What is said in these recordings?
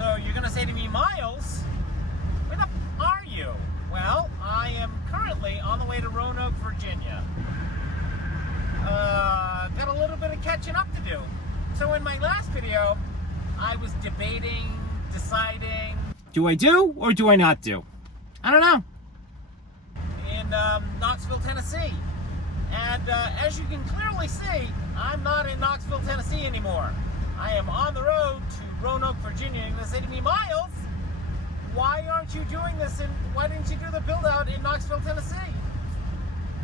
So you're going to say to me, Miles, where the f are you? Well, I am currently on the way to Roanoke, Virginia. Got a little bit of catching up to do. So in my last video, I was debating, deciding, do I do or do I not do? I don't know. In Knoxville, Tennessee. And as you can clearly see, I'm not in Knoxville, Tennessee anymore. I am on the road to Roanoke, Virginia. You're going to say to me, Miles, why aren't you doing this, and why didn't you do the build out in Knoxville, Tennessee?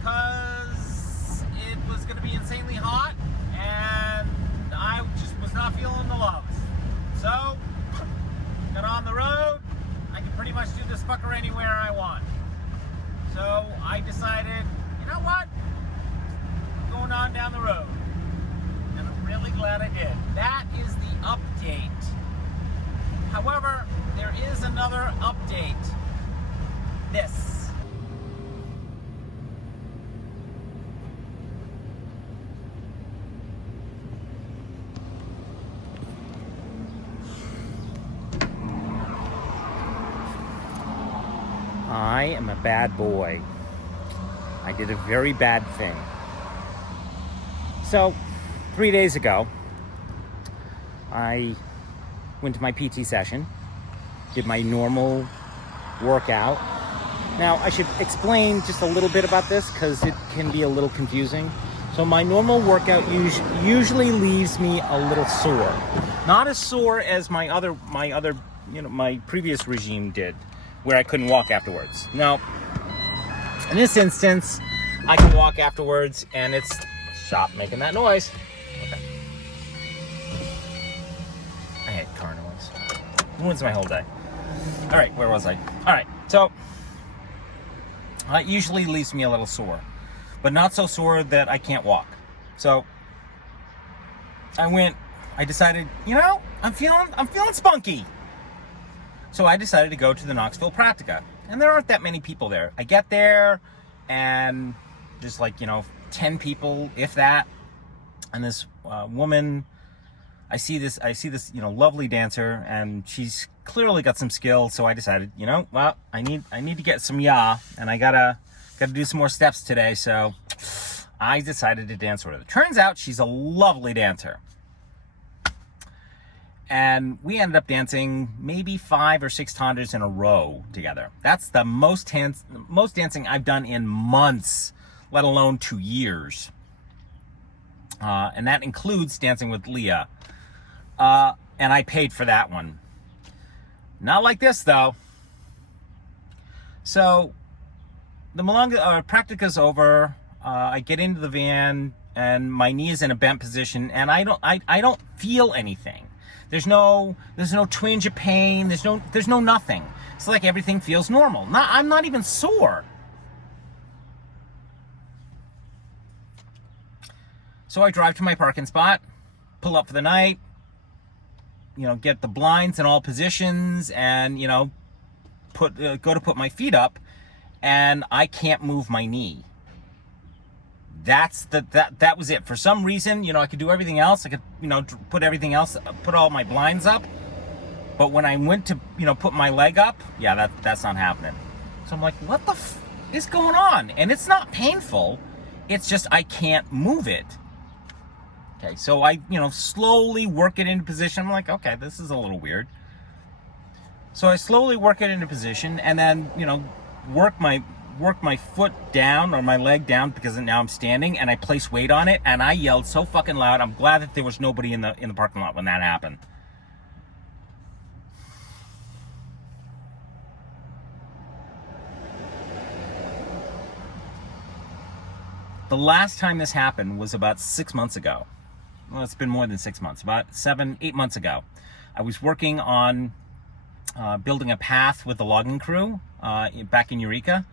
Because it was going to be insanely hot and I just was not feeling the love. So, got on the road. I can pretty much do this fucker anywhere I want. So I decided, you know what? I'm going on down the road. And I'm really glad I did. That is the update. However, there is another update. This. I am a bad boy. I did a very bad thing. So, 3 days ago, I went to my PT session, did my normal workout. Now, I should explain just a little bit about this because it can be a little confusing. So my normal workout usually leaves me a little sore. Not as sore as my previous regime did, where I couldn't walk afterwards. Now, in this instance, I can walk afterwards and it's... Stop making that noise. Okay. I hate car noise. Ruins my whole day. All right, where was I? All right, so it usually leaves me a little sore, but not so sore that I can't walk. So I decided, you know, I'm feeling spunky. So I decided to go to the Knoxville Practica, and there aren't that many people there. I get there, and there's like, 10 people, if that, and this woman, I see this, lovely dancer, and she's clearly got some skill. So I decided, well, I need to get some and I gotta do some more steps today. So I decided to dance with her. It turns out she's a lovely dancer. And we ended up dancing maybe 5 or 6 tandas in a row together. That's the most dancing I've done in months, let alone 2 years. And that includes dancing with Leah. And I paid for that one. Not like this, though. So the Malanga Practica's over. I get into the van, and my knee is in a bent position, and I don't feel anything. There's no twinge of pain. There's no nothing. It's like everything feels normal. I'm not even sore. So I drive to my parking spot, pull up for the night, get the blinds in all positions, and go to put my feet up, and I can't move my knee. That was it. For some reason, I could do everything else. I could, put all my blinds up. But when I went to, put my leg up, yeah, that's not happening. So I'm like, what the f is going on? And it's not painful. It's just I can't move it. Okay, so I, slowly work it into position. I'm like, okay, this is a little weird. So I slowly work it into position, and then, work my foot down, or my leg down, because now I'm standing, and I place weight on it, and I yelled so fucking loud. I'm glad that there was nobody in the parking lot when that happened. The last time this happened was about 6 months ago. Well, it's been more than 6 months, about 7-8 months ago. I was working on building a path with the logging crew back in Eureka,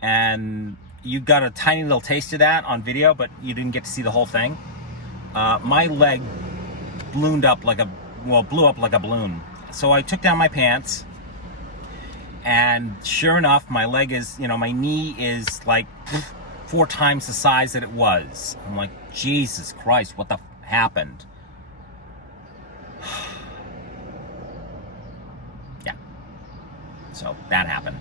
and you got a tiny little taste of that on video, but you didn't get to see the whole thing. My leg blew up like a balloon. So I took down my pants, and sure enough, my leg is, my knee is like 4 times the size that it was. I'm like, Jesus Christ, what the happened? So that happened.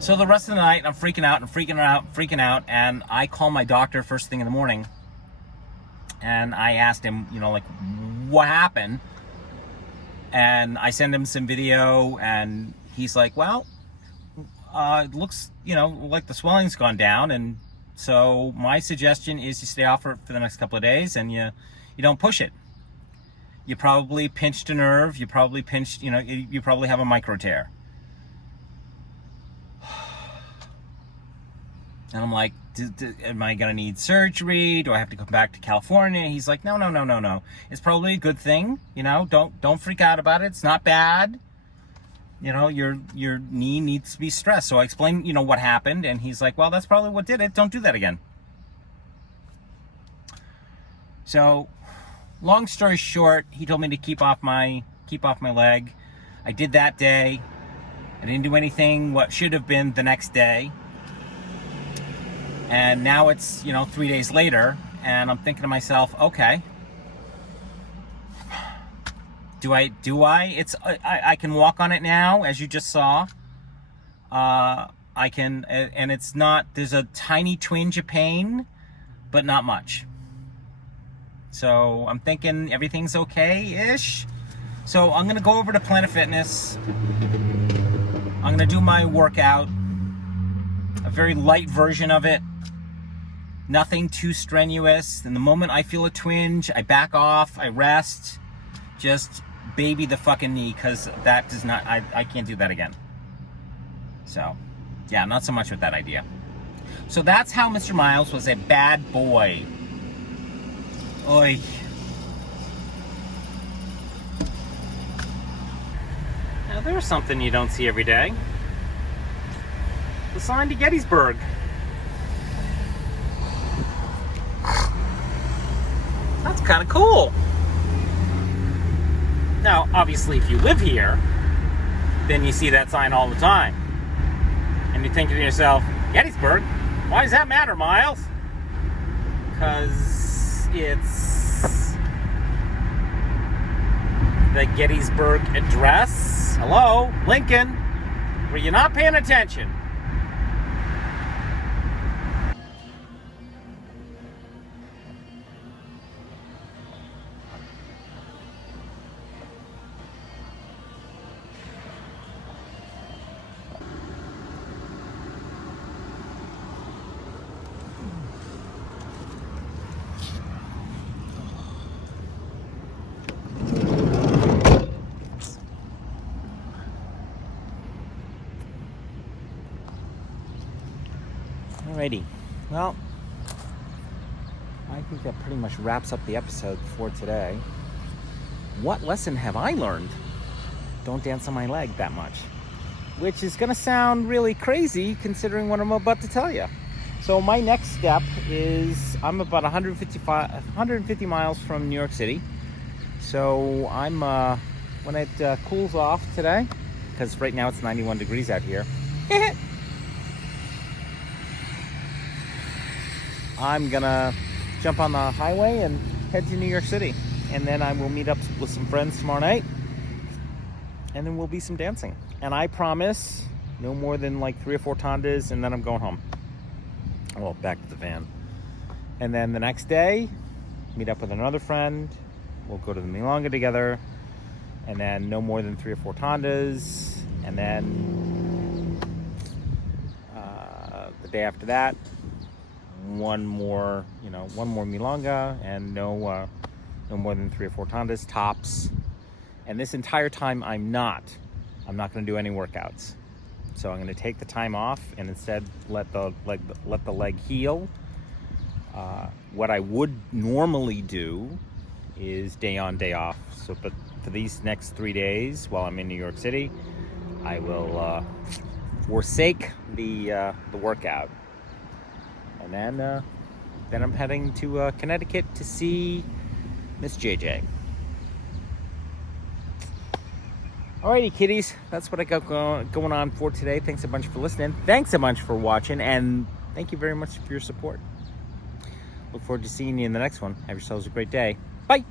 So the rest of the night, I'm freaking out, and I call my doctor first thing in the morning, and I asked him, like, what happened? And I send him some video, and he's like, well, it looks, like the swelling's gone down, and so my suggestion is you stay off for the next couple of days, and you don't push it. You probably pinched a nerve, you probably have a micro tear. And I'm like, am I gonna need surgery? Do I have to come back to California? He's like, no. It's probably a good thing. Don't freak out about it. It's not bad. Your knee needs to be stressed. So I explained, what happened, and he's like, well, that's probably what did it. Don't do that again. So, long story short, he told me to keep off my leg. I did that day. I didn't do anything what should have been the next day. And now it's, 3 days later, and I'm thinking to myself, okay, do I? I can walk on it now, as you just saw. I can, and it's not, there's a tiny twinge of pain, but not much. So I'm thinking everything's okay-ish. So I'm gonna go over to Planet Fitness. I'm gonna do my workout, a very light version of it. Nothing too strenuous. And the moment I feel a twinge, I back off, I rest, just baby the fucking knee, because that does not, I can't do that again. So, yeah, not so much with that idea. So that's how Mr. Miles was a bad boy. Oy. Now there's something you don't see every day. The sign to Gettysburg. That's kind of cool. Now, obviously, if you live here, then you see that sign all the time. And you're thinking to yourself, Gettysburg? Why does that matter, Miles? Because it's the Gettysburg Address. Hello, Lincoln. Were you not paying attention? Alrighty, well, I think that pretty much wraps up the episode for today. What lesson have I learned? Don't dance on my leg that much. Which is going to sound really crazy considering what I'm about to tell you. So my next step is, I'm about 150 miles from New York City. So I'm, when it cools off today, because right now it's 91 degrees out here, I'm gonna jump on the highway and head to New York City. And then I will meet up with some friends tomorrow night. And then we'll be some dancing. And I promise, no more than like 3 or 4 tandas, and then I'm going home. Well, back to the van. And then the next day, meet up with another friend. We'll go to the Milonga together. And then no more than 3 or 4 tandas. And then the day after that, one more Milonga, and no more than 3 or 4 tandas tops. And this entire time I'm not going to do any workouts. So I'm going to take the time off and instead let the leg heal. What I would normally do is day on, day off. So, but for these next 3 days while I'm in New York City, I will forsake the workout. And then I'm heading to Connecticut to see Miss JJ. Alrighty, kiddies, that's what I got going on for today. Thanks a bunch for listening. Thanks a bunch for watching, and thank you very much for your support. Look forward to seeing you in the next one. Have yourselves a great day. Bye.